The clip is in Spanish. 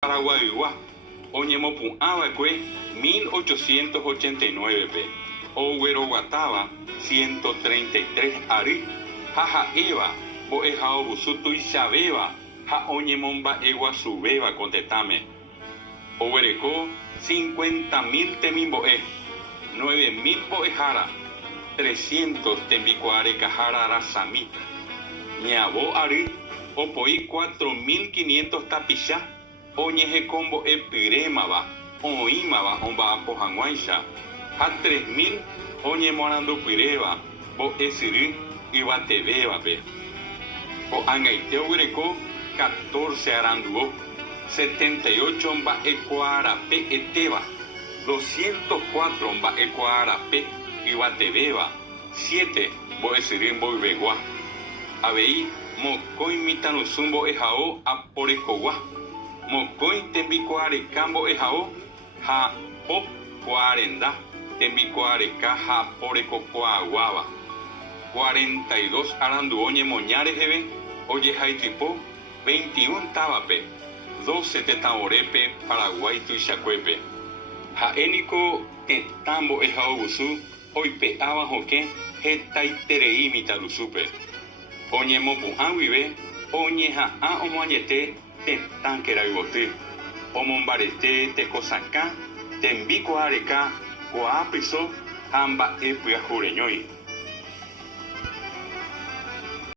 Paraguayúa, Oñemopu'ãva'ekue 1889pe, Ogueroguatáva 133 ary, ha ha'éva mbo'ehaovusu tuichavéva ha oñemomba'eguasuvéva ko tetãme. Oguereko 50.000 temimbo'e, 9.000 mbo'ehára, 300 tembikuaarekáhára rasami. Ñavo ary opoi 4.500 tapicha oñehekombo'epyrémava oĩmava omba'apo hag̃uáicha ha 3.000 oñemoarandupyréva mbo'esyry yvatevévape. Ho'ãngaite oguereko 14 aranduvo, 78 mba'ekuaarape etéva, 204 mba'ekuaarape yvatevéva, 7 mbo'esyry mboyvegua. Avei mokõi mitãrusu mbo'ehao aporekogua, mokõi tembikuaareka mbo'ehao ha okuaarenda tembikuaareka ha aporekokuaaguáva. 42 aranduvo ñemoña reheve ojehaitypo 21 távape, 12 tetãvorépe Paraguay tuichakuépe. Ha'éniko tetã mbo'ehaovusu oipe'áva hokẽ hetaiterei mitãrusúpe. Oñemopu'ã guive oñeha'ã omoañete tetã kerayvoty, omombarete tekosakã, tembikuaareka, ko'ápyso ha mba'e pyahu reñói.